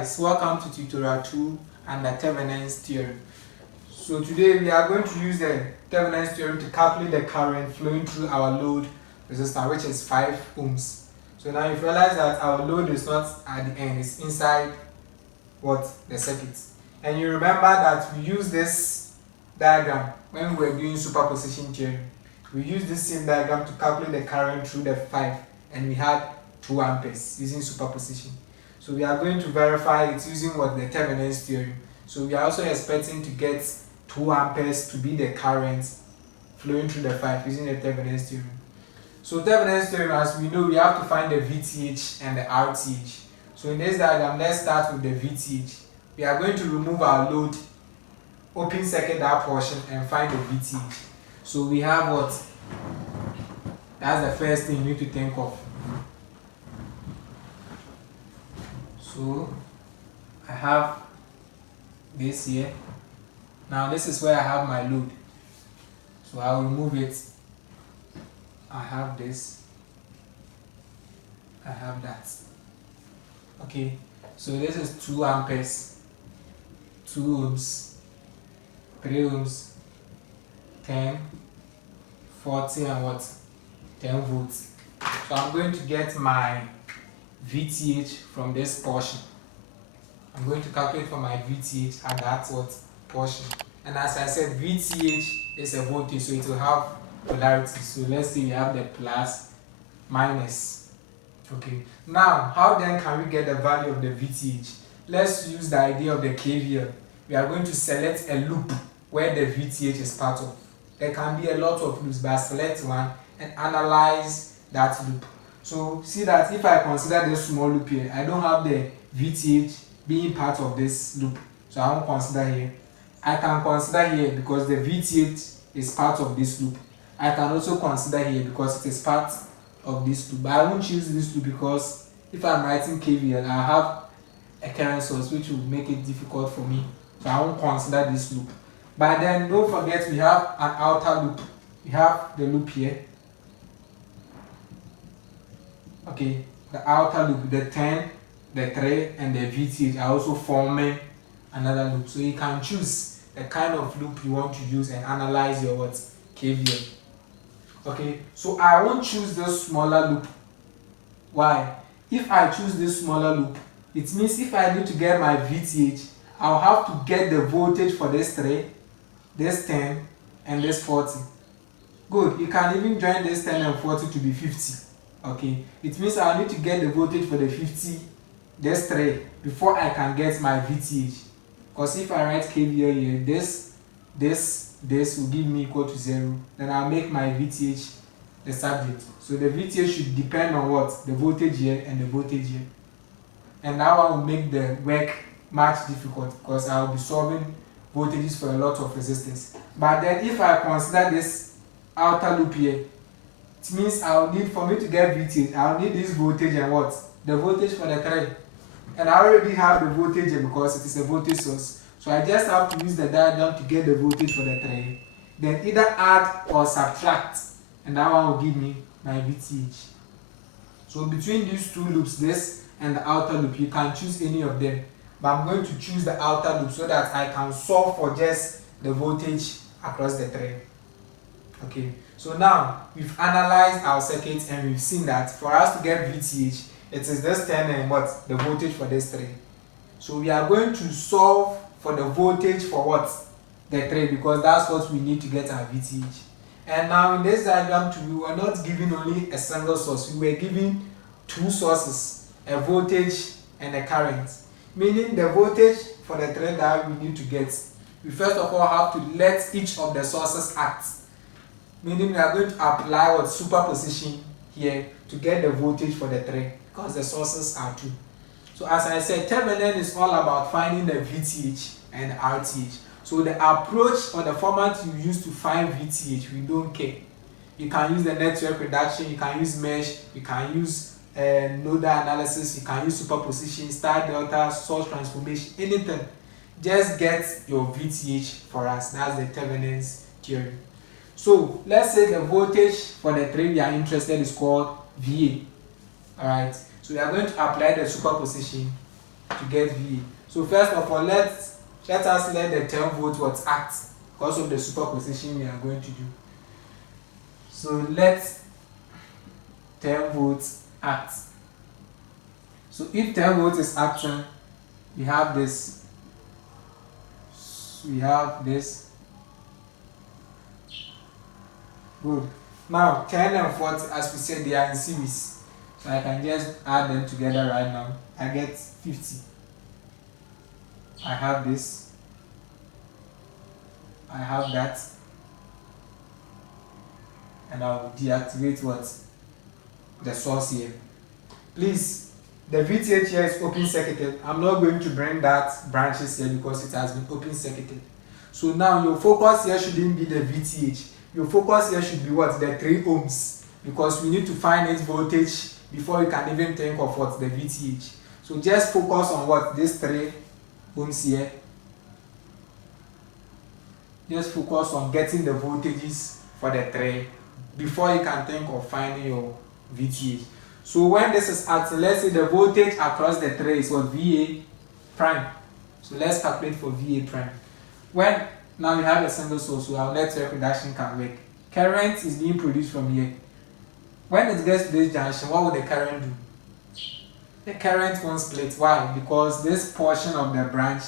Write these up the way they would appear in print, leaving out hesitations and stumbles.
guys, welcome to tutorial 2 and the Thevenin's theorem. So today we are going to use the Thevenin's theorem to calculate the current flowing through our load resistor, which is 5 ohms. So now you've realized that our load is not at the end, it's inside the circuit. And you remember that we used this diagram when we were doing superposition theorem. We used this same diagram to calculate the current through the 5, and we had 2 amperes using superposition. So we are going to verify it using the Thevenin's theorem. So we are also expecting to get 2 amperes to be the current flowing through the 5 using the Thevenin's theorem. So Thevenin's theorem, as we know, we have to find the VTH and the RTH. So in this diagram, let's start with the VTH. We are going to remove our load, open circuit that portion, and find the VTH. So we have what? That's the first thing you need to think of. So I have this here. Now this is where I have my load. So I'll remove it. I have this. I have that. Okay. So this is 2 amperes, 2 ohms, 3 ohms, 10, 40 and 10 volts. So I'm going to get my VTH from this portion. I'm going to calculate for my VTH at that portion. And as I said, VTH is a voltage, so it will have polarity. So let's say we have the plus, minus. Okay. Now, how then can we get the value of the VTH? Let's use the idea of the KVL. We are going to select a loop where the VTH is part of. There can be a lot of loops, but select one and analyze that loop. So see that if I consider this small loop here, I don't have the VTH being part of this loop. So I won't consider here. I can consider here because the VTH is part of this loop. I can also consider here because it is part of this loop. But I won't choose this loop because if I'm writing KVL, I have a current source which will make it difficult for me. So I won't consider this loop. But then don't forget we have an outer loop. We have the loop here. Okay, the outer loop, the 10, the 3, and the VTH are also forming another loop. So you can choose the kind of loop you want to use and analyze your KVL. Okay, so I won't choose this smaller loop. Why? If I choose this smaller loop, it means if I need to get my VTH, I'll have to get the voltage for this 3, this 10, and this 40. Good, you can even join this 10 and 40 to be 50. Okay, it means I need to get the voltage for the 50, this 3, before I can get my VTH. Because if I write KVL here, this will give me equal to 0. Then I'll make my VTH the subject. So the VTH should depend on the voltage here and the voltage here. And that one will make the work much difficult because I'll be solving voltages for a lot of resistance. But then if I consider this outer loop here, it means I'll need, for me to get VTH, I'll need this voltage and the voltage for the 3. And I already have the voltage here because it is a voltage source. So I just have to use the diagram to get the voltage for the 3. Then either add or subtract, and that one will give me my VTH. So between these 2 loops, this and the outer loop, you can choose any of them. But I'm going to choose the outer loop so that I can solve for just the voltage across the 3. Okay, so now we've analyzed our circuit and we've seen that for us to get VTH, it is this 10 and the voltage for this 3. So we are going to solve for the voltage for the 3, because that's what we need to get our VTH. And now in this diagram too, we were not given only a single source, we were given 2 sources, a voltage and a current. Meaning the voltage for the 3 that we need to get, we first of all have to let each of the sources act. Meaning we are going to apply superposition here to get the voltage for the 3 because the sources are 2. So as I said, Thevenin is all about finding the VTH and RTH. So the approach or the format you use to find VTH, we don't care. You can use the network reduction, you can use mesh, you can use nodal analysis, you can use superposition, star delta, source transformation, anything. Just get your VTH for us. That's the Thevenin's theorem. So let's say the voltage for the 3 we are interested is called VA. Alright, so we are going to apply the superposition to get VA. So first of all, let us let the 10 volt what act because of the superposition we are going to do. So let 10 volts act. So if 10 volts is acting, we have this. Good. Now 10 and 40, as we said, they are in series. So I can just add them together right now. I get 50. I have this. I have that. And I'll deactivate what? The source here. Please, the VTH here is open circuited. I'm not going to bring that branches here because it has been open circuited. So now your focus here shouldn't be the VTH. Your focus here should be what? The 3 ohms. Because we need to find its voltage before we can even think of what? The VTH. So just focus on what? This 3 ohms here. Just focus on getting the voltages for the 3 before you can think of finding your VTH. So when this is acting, let's say the voltage across the 3 is what? VA prime. So let's calculate for VA prime. When now you have a single source, so our network reduction can work. Current is being produced from here. When it gets to this junction, what will the current do? The current won't split. Why? Because this portion of the branch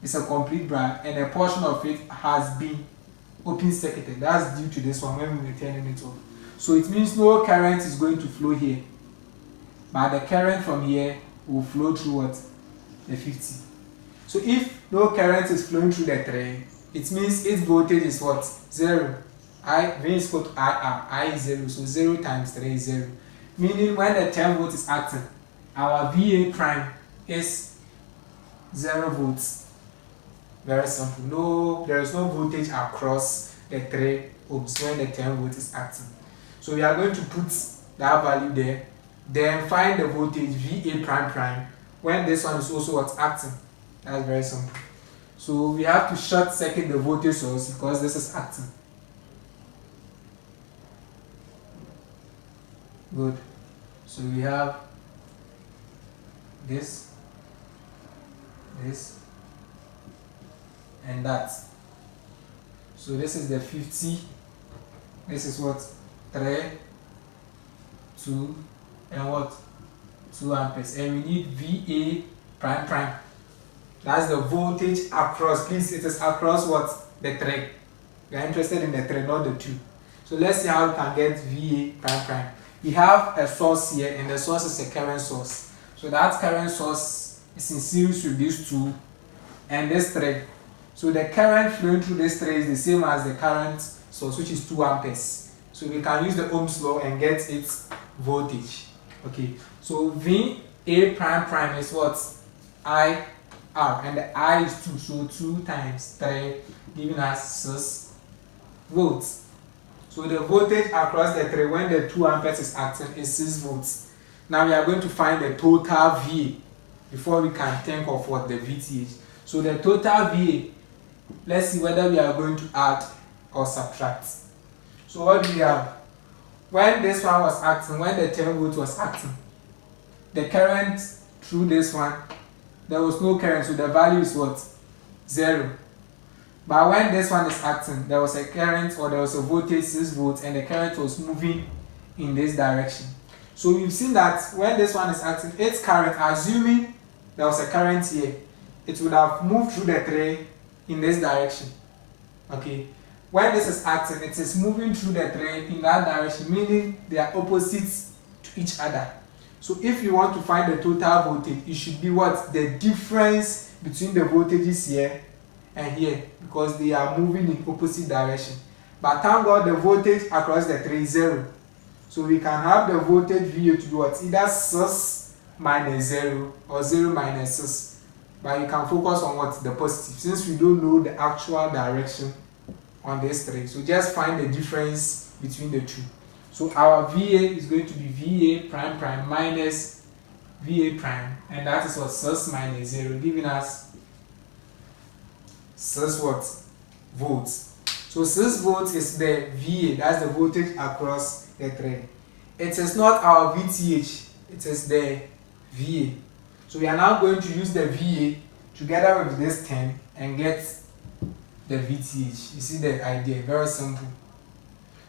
is a complete branch and a portion of it has been open circuited. That's due to this one when we were turning it off. So it means no current is going to flow here. But the current from here will flow through what? The 50. So if no current is flowing through the 3, it means its voltage is what? 0. V is equal to IR. I is 0. So 0 times 3 is 0. Meaning when the 10 volt is acting, our VA prime is 0 volts. Very simple. No, there is no voltage across the 3 ohms when the 10 volt is acting. So we are going to put that value there. Then find the voltage VA prime when this one is also what's acting. That's very simple. So we have to short circuit the voltage source because this is acting. Good. So we have this, and that. So this is the 50. This is what? 3, 2, and what? 2 amperes. And we need VA prime. That's the voltage across. Please, it is across what? The 3. We are interested in the 3, not the 2. So let's see how we can get VA prime. We have a source here, and the source is a current source. So that current source is in series with these 2 and this 3. So the current flowing through this 3 is the same as the current source, which is 2 amperes. So we can use the Ohm's law and get its voltage. Okay. So VA prime is what? IR, and the I is 2. So 2 times 3 giving us 6 volts. So the voltage across the 3 when the 2 amperes is acting is 6 volts. Now we are going to find the total VA before we can think of what the VTH. So the total VA, let's see whether we are going to add or subtract. So what do we have? When this one was acting, when the 10 volt was acting, the current through this one, there was no current, so the value is what? 0. But when this one is acting, there was a current or there was a voltage 6 volts and the current was moving in this direction. So we've seen that when this one is acting, its current, assuming there was a current here, it would have moved through the 3 in this direction. Okay. When this is acting, it is moving through the 3 in that direction, meaning they are opposites to each other. So if you want to find the total voltage, it should be what? The difference between the voltages here and here, because they are moving in opposite direction. But thank God the voltage across the 3 is 0. So we can have the voltage VA to be what? Either 6 minus 0 or 0 minus 6. But you can focus on what? The positive, since we don't know the actual direction on this 3. So just find the difference between the 2. So our VA is going to be VA prime minus VA prime, and that is what? 6 minus 0, giving us 6 what? Volts. So 6 volts is the VA, that's the voltage across the 3. It is not our VTH, it is the VA. So we are now going to use the VA together with this 10 and get the VTH. You see the idea, very simple.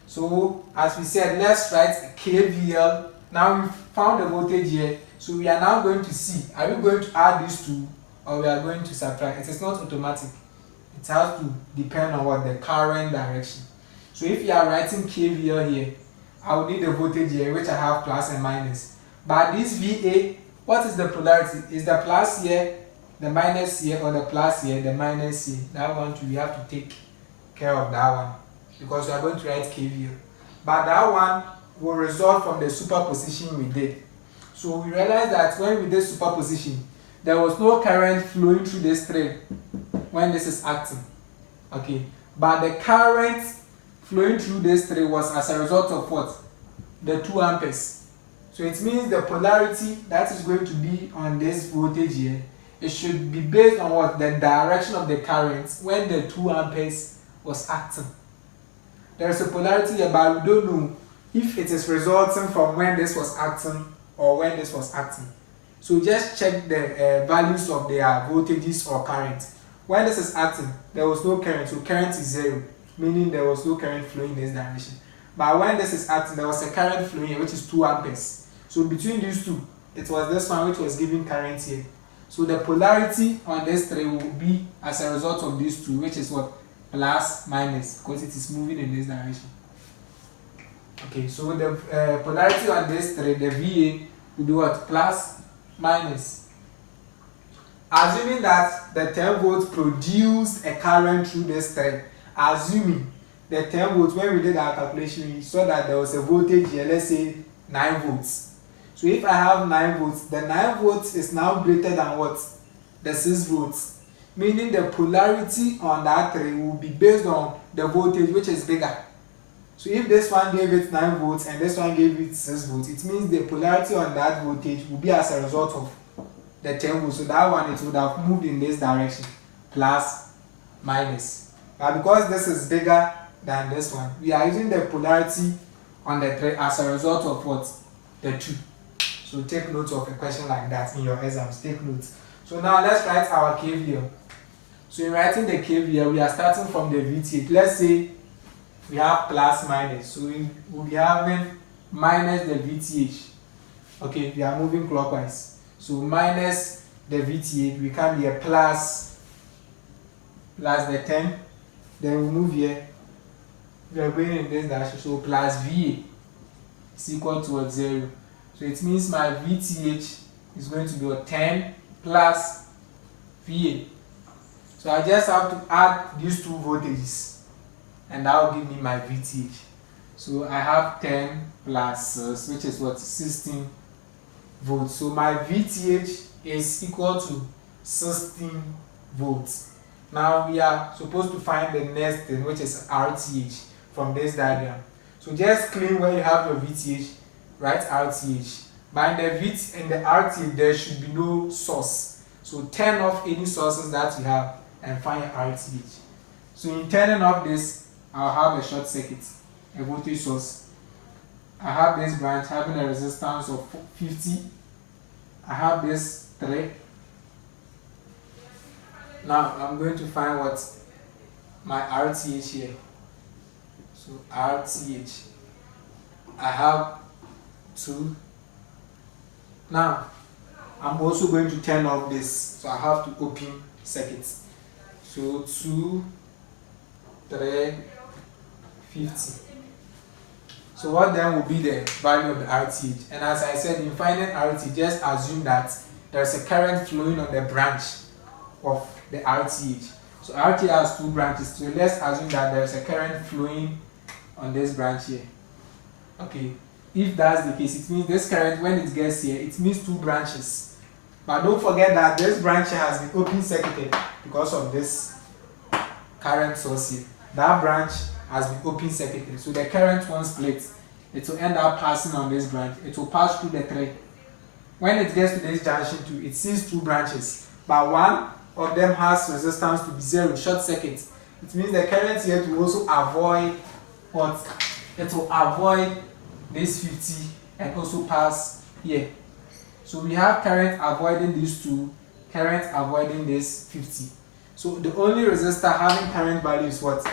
So as we said, let's write KVL. Now we found the voltage here, so we are now going to see, are we going to add these two or we are going to subtract? It is not automatic. It has to depend on what the current direction. So if you are writing KVL here, I will need the voltage here, which I have plus and minus. But this VA, what is the polarity? Is the plus here, the minus here, or the plus here, the minus here? That one too, we have to take care of that one because we are going to write KVL. But that one will result from the superposition we did. So we realized that when we did superposition, there was no current flowing through this thread when this is acting. Okay, but the current flowing through this thread was as a result of what? The 2 amperes. So it means the polarity that is going to be on this voltage here, it should be based on what? The direction of the current when the 2 amperes was acting. There is a polarity here, but we don't know if it is resulting from when this was acting or when this was acting. So just check the values of their voltages or current. When this is acting, there was no current, so current is 0, meaning there was no current flowing in this direction. But when this is acting, there was a current flowing here, which is 2 amperes. So between these two, it was this one which was giving current here. So the polarity on this thread will be as a result of these two, which is what? Plus, minus, because it is moving in this direction. Okay, so the polarity on this thread, the VA, will be what? Plus, minus. Assuming that the 10 volts produced a current through this thread, assuming the 10 volts, when we did our calculation, we saw that there was a voltage here, let's say 9 volts. So if I have 9 volts, the 9 volts is now greater than what? The 6 volts. Meaning the polarity on that thread will be based on the voltage, which is bigger. So if this one gave it 9 volts and this one gave it 6 volts, it means the polarity on that voltage will be as a result of the 10 volts. So that one, it would have moved in this direction, plus, minus. But because this is bigger than this one, we are using the polarity on the thread as a result of what? The 2. So take note of a question like that in your exams. Take notes. So now let's write our KVL. So in writing the KVL, we are starting from the VTH. Let's say we have plus minus. So we will be having minus the VTH. Okay, we are moving clockwise. So minus the VTH, we can be a plus the 10. Then we move here. We are going in this direction. So plus VA is equal to 0. So it means my VTH is going to be a 10 plus VA. So I just have to add these two voltages and that will give me my VTH. So I have 10 plus 6, which is what? 16 volts. So my VTH is equal to 16 volts. Now we are supposed to find the next thing, which is RTH from this diagram. So just claim where you have your VTH, write RTH. But in the RTH, there should be no source. So turn off any sources that you have and find RTH. So in turning off this, I'll have a short circuit, a voltage source. I have this branch having a resistance of 50. I have this 3. Now I'm going to find what? My RTH here. So RTH. I have 2. Now I'm also going to turn off this. So I have to open circuits. So 2, 3, 50. So what then will be the value of the RTH? And as I said, in finding RTH, just assume that there's a current flowing on the branch of the RTH. So RTH has 2 branches, so let's assume that there's a current flowing on this branch here. Okay, if that's the case, it means this current, when it gets here, it means 2 branches. But don't forget that this branch has been open circuited because of this current source here. That branch has been open circuited. So the current won't split. It will end up passing on this branch. It will pass through the thread. When it gets to this junction 2, it sees 2 branches. But one of them has resistance to be 0, short circuit. It means the current here will also avoid what? It will avoid this 50 and also pass here. So we have current avoiding these two, current avoiding this 50. So the only resistor having current value is what?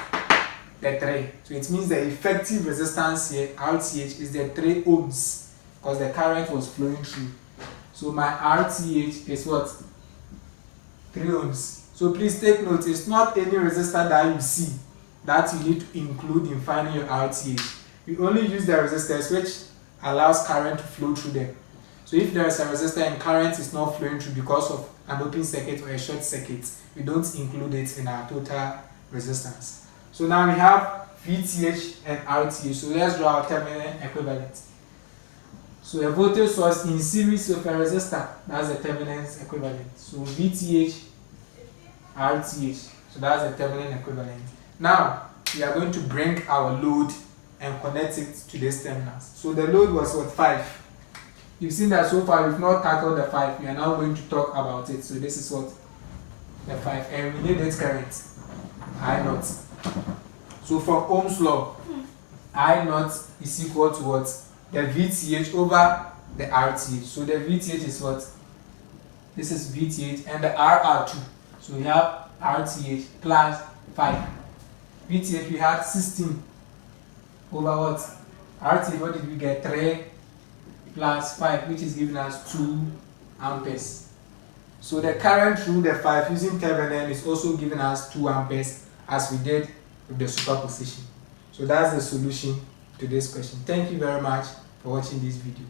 The 3. So it means the effective resistance here, RTH, is the 3 ohms because the current was flowing through. So my RTH is what? 3 ohms. So please take note, it's not any resistor that you see that you need to include in finding your RTH. We only use the resistors which allows current to flow through them. So if there is a resistor and current is not flowing through because of an open circuit or a short circuit, we don't include it in our total resistance. So now we have VTH and RTH. So let's draw our Thevenin equivalent. So a voltage source in series with a resistor, that's the Thevenin's equivalent. So VTH, RTH. So that's the Thevenin equivalent. Now we are going to bring our load and connect it to these terminals. So the load was what? 5. You've seen that so far we've not tackled the 5. We are now going to talk about it. So this is what? The 5. And we need its current. I naught. So from Ohm's law, I naught is equal to what? The VTH over the RTH. So the VTH is what? This is VTH and the R are 2. So we have RTH plus 5. VTH we had 16 over what? RTH, what did we get? 3 plus 5, which is giving us 2 amperes. So the current through the 5 using Thevenin is also giving us 2 amperes as we did with the superposition. So that's the solution to this question. Thank you very much for watching this video.